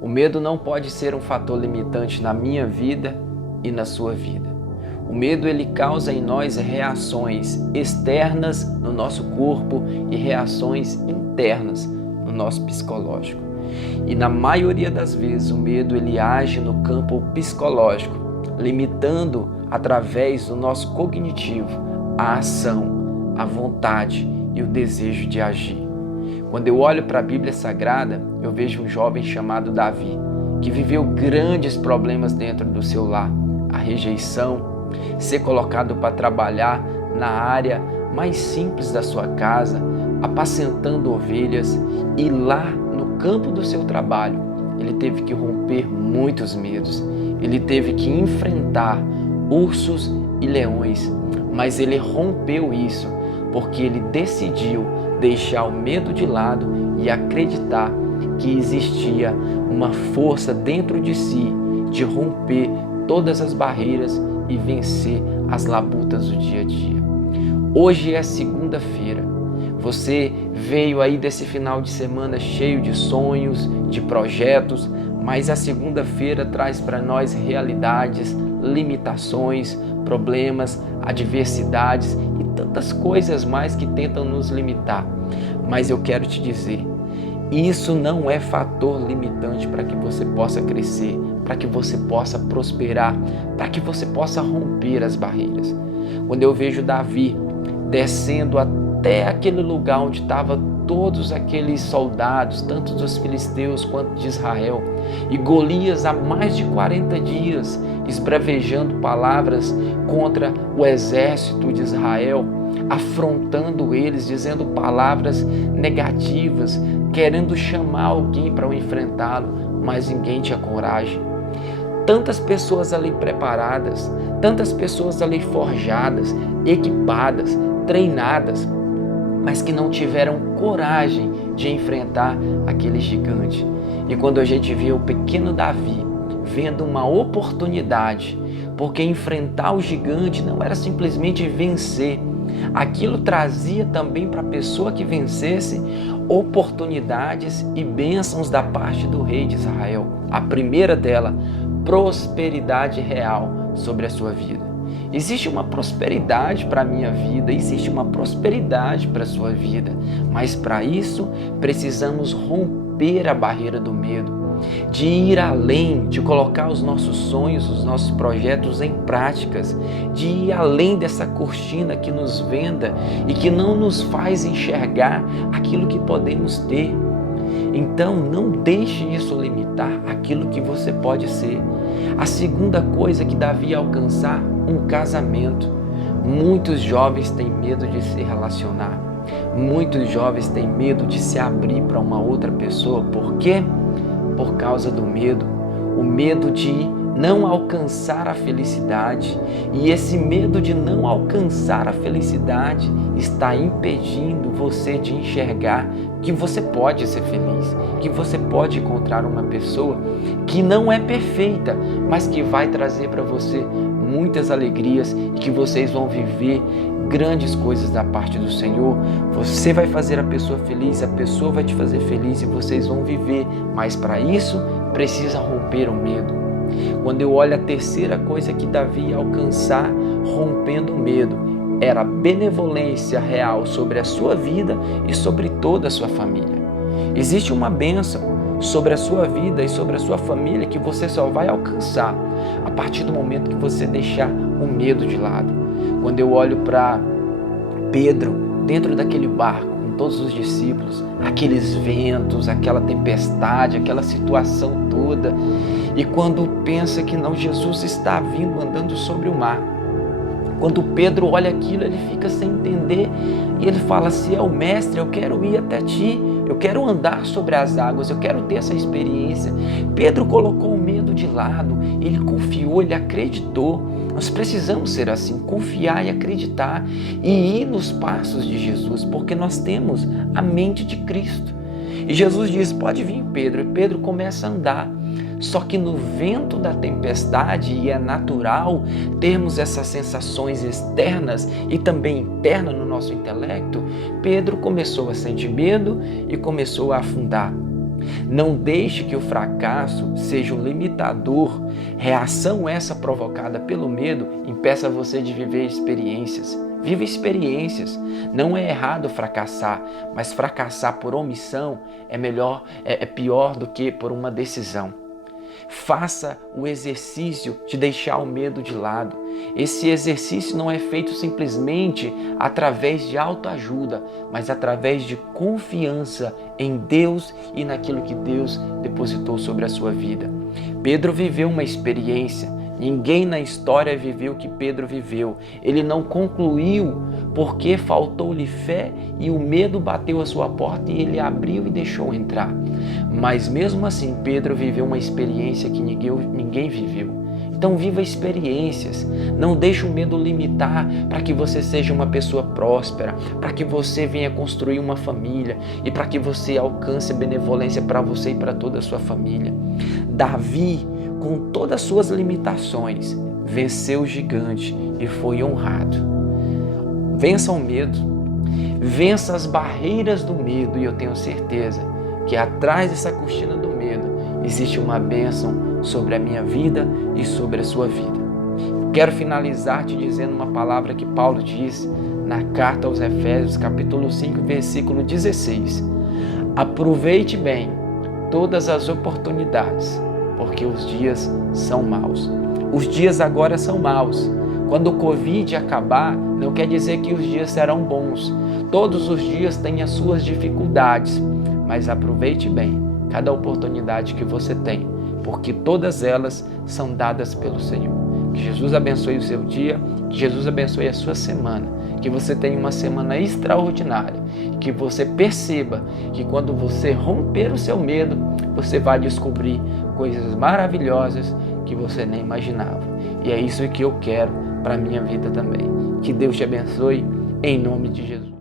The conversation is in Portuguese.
O medo não pode ser um fator limitante na minha vida e na sua vida. O medo ele causa em nós reações externas no nosso corpo e reações internas no nosso psicológico. E na maioria das vezes o medo ele age no campo psicológico, limitando através do nosso cognitivo a ação, a vontade e o desejo de agir. Quando eu olho para a Bíblia Sagrada, eu vejo um jovem chamado Davi, que viveu grandes problemas dentro do seu lar. A rejeição, ser colocado para trabalhar na área mais simples da sua casa, apacentando ovelhas, e lá no campo do seu trabalho, ele teve que romper muitos medos. Ele teve que enfrentar ursos e leões, mas ele rompeu isso porque ele decidiu deixar o medo de lado e acreditar que existia uma força dentro de si de romper todas as barreiras e vencer as labutas do dia a dia. Hoje é segunda-feira. Você veio aí desse final de semana cheio de sonhos, de projetos, mas a segunda-feira traz para nós realidades, limitações, problemas, adversidades e tantas coisas mais que tentam nos limitar. Mas eu quero te dizer, isso não é fator limitante para que você possa crescer, para que você possa prosperar, para que você possa romper as barreiras. Quando eu vejo Davi descendo até aquele lugar onde estavam todos aqueles soldados, tanto dos filisteus quanto de Israel, e Golias há mais de 40 dias esbravejando palavras contra o exército de Israel, afrontando eles, dizendo palavras negativas, querendo chamar alguém para o enfrentá-lo, mas ninguém tinha coragem. Tantas pessoas ali preparadas, tantas pessoas ali forjadas, equipadas, treinadas, mas que não tiveram coragem de enfrentar aquele gigante. E quando a gente vê o pequeno Davi vendo uma oportunidade, porque enfrentar o gigante não era simplesmente vencer, aquilo trazia também para a pessoa que vencesse oportunidades e bênçãos da parte do rei de Israel. A primeira dela, prosperidade real sobre a sua vida. Existe uma prosperidade para a minha vida, existe uma prosperidade para a sua vida, mas para isso precisamos romper a barreira do medo, de ir além, de colocar os nossos sonhos, os nossos projetos em práticas, de ir além dessa cortina que nos venda e que não nos faz enxergar aquilo que podemos ter. Então não deixe isso limitar aquilo que você pode ser. A segunda coisa que Davi ia alcançar, um casamento. Muitos jovens têm medo de se relacionar. Muitos jovens têm medo de se abrir para uma outra pessoa. Por quê? Por causa do medo. O medo de não alcançar a felicidade. E esse medo de não alcançar a felicidade está impedindo você de enxergar que você pode ser feliz, que você pode encontrar uma pessoa que não é perfeita, mas que vai trazer para você muitas alegrias e que vocês vão viver grandes coisas da parte do Senhor. Você vai fazer a pessoa feliz, a pessoa vai te fazer feliz e vocês vão viver, mas para isso precisa romper o medo. Quando eu olho a terceira coisa que Davi ia alcançar rompendo o medo, era a benevolência real sobre a sua vida e sobre toda a sua família. Existe uma bênção sobre a sua vida e sobre a sua família que você só vai alcançar a partir do momento que você deixar o medo de lado. Quando eu olho para Pedro dentro daquele barco com todos os discípulos, aqueles ventos, aquela tempestade, aquela situação toda, e quando pensa que não, Jesus está vindo andando sobre o mar. Quando Pedro olha aquilo, ele fica sem entender e ele fala: se é o mestre, eu quero ir até ti, eu quero andar sobre as águas, eu quero ter essa experiência. Pedro colocou o medo de lado, ele confiou, ele acreditou. Nós precisamos ser assim, confiar e acreditar e ir nos passos de Jesus, porque nós temos a mente de Cristo. E Jesus diz: pode vir, Pedro. E Pedro começa a andar. Só que no vento da tempestade, e é natural termos essas sensações externas e também internas no nosso intelecto, Pedro começou a sentir medo e começou a afundar. Não deixe que o fracasso seja um limitador. Reação essa provocada pelo medo impeça você de viver experiências. Viva experiências. Não é errado fracassar, mas fracassar por omissão é pior do que por uma decisão. Faça o exercício de deixar o medo de lado. Esse exercício não é feito simplesmente através de autoajuda, mas através de confiança em Deus e naquilo que Deus depositou sobre a sua vida. Pedro viveu uma experiência. Ninguém na história viveu o que Pedro viveu. Ele não concluiu porque faltou-lhe fé e o medo bateu a sua porta e ele abriu e deixou entrar. Mas mesmo assim, Pedro viveu uma experiência que ninguém viveu. Então viva experiências, não deixe o medo limitar para que você seja uma pessoa próspera, para que você venha construir uma família e para que você alcance a benevolência para você e para toda a sua família. Davi, com todas as suas limitações, venceu o gigante e foi honrado. Vença o medo, vença as barreiras do medo e eu tenho certeza que atrás dessa cortina do medo existe uma bênção sobre a minha vida e sobre a sua vida. Quero finalizar te dizendo uma palavra que Paulo diz na carta aos Efésios, capítulo 5, versículo 16. Aproveite bem todas as oportunidades, porque os dias são maus. Os dias agora são maus. Quando o Covid acabar, não quer dizer que os dias serão bons. Todos os dias têm as suas dificuldades, mas aproveite bem cada oportunidade que você tem, porque todas elas são dadas pelo Senhor. Que Jesus abençoe o seu dia, que Jesus abençoe a sua semana, que você tenha uma semana extraordinária, que você perceba que quando você romper o seu medo, você vai descobrir coisas maravilhosas que você nem imaginava. E é isso que eu quero para a minha vida também. Que Deus te abençoe, em nome de Jesus.